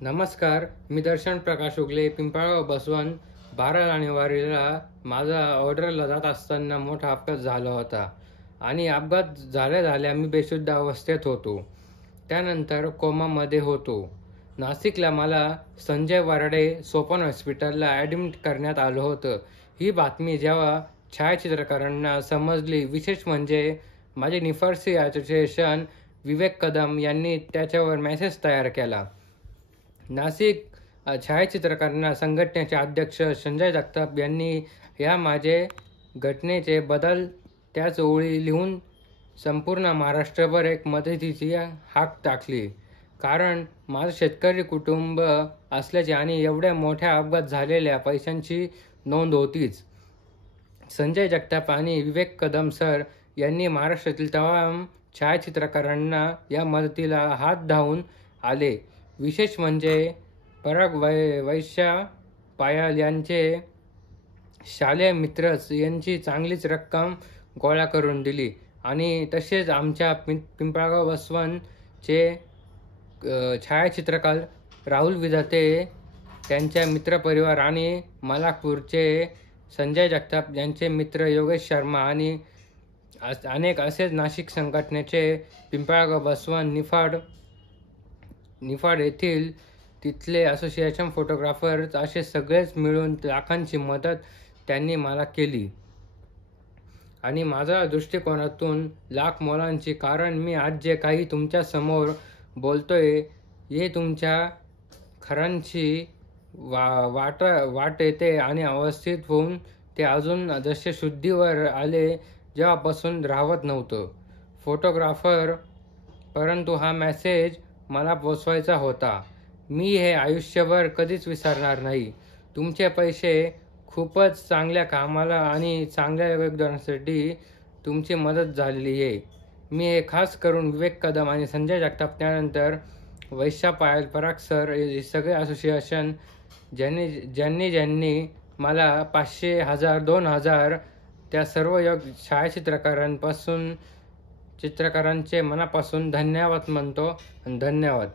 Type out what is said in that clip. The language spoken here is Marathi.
नमस्कार, मी दर्शन प्रकाश उगले, पिंपळगाव बसवंत. 12 जानेवारीला माझा ऑर्डरला जात असताना मोठा अपघात झाला होता आणि अपघात झाल्या मी बेशुद्ध अवस्थेत होतो. त्यानंतर कोमामध्ये होतो. नाशिकला मला संजय वराडे सोपन हॉस्पिटलला ॲडमिट करण्यात आलं होतं. ही बातमी जेव्हा छायाचित्रकारांना समजली, विशेष म्हणजे माझे निफाडसी असोसिएशन विवेक कदम यांनी त्याच्यावर मेसेज तयार केला. नाशिक छायाचित्रकारांना संघटनेचे अध्यक्ष संजय जगताप यांनी या माझे घटनेचे बदल त्याच ओळी लिहून संपूर्ण महाराष्ट्रभर एक मदतीची हाक टाकली. कारण माझं शेतकरी कुटुंब असल्याचे आणि एवढ्या मोठ्या अपघात झालेल्या पैशांची नोंद होतीच. संजय जगताप आणि विवेक कदम सर यांनी महाराष्ट्रातील तमाम छायाचित्रकारांना या मदतीला हात धावून आले. विशेष म्हणजे पराग वैश्य पायल यांचे शालेय मित्रच यांची चांगलीच रक्कम गोळा करून दिली आणि तसेच आमच्या पिंपळगाव बसवंतचे छायाचित्रकार राहुल विधाते, त्यांच्या मित्रपरिवार आणि मलापूरचे संजय जगताप यांचे मित्र योगेश शर्मा आणि अनेक असेच नाशिक संघटनेचे पिंपळगाव बसवंत निफाड येथील तिथले असोसिएशन फोटोग्राफर्स असे सगळेच मिळून लाखांची मदत त्यांनी मला केली आणि माझ्या दृष्टिकोनातून लाख मोलांची. कारण मी आज जे काही तुमच्या समोर बोलतोय हे तुमच्या खऱ्यांची वाट येते आणि अवस्थित होऊन ते अजून जसे शुद्धीवर आले जेव्हापासून राहत नव्हतं फोटोग्राफर, परंतु हा मेसेज मला पोचवायचा होता. मी हे आयुष्यभर कधीच विसरणार नाही. तुमचे पैसे खूपच चांगल्या कामाला आणि चांगल्या योगदानासाठी तुमची मदत झालेली आहे. मी हे खास करून विवेक कदम आणि संजय जगताप, त्यानंतर वैश्य पायल, पराग सर हे सगळे असोसिएशन ज्यांनी मला 500, 1000, 2000 त्या सर्व चित्रकारांचे मनापासून धन्यवाद म्हणतो. धन्यवाद.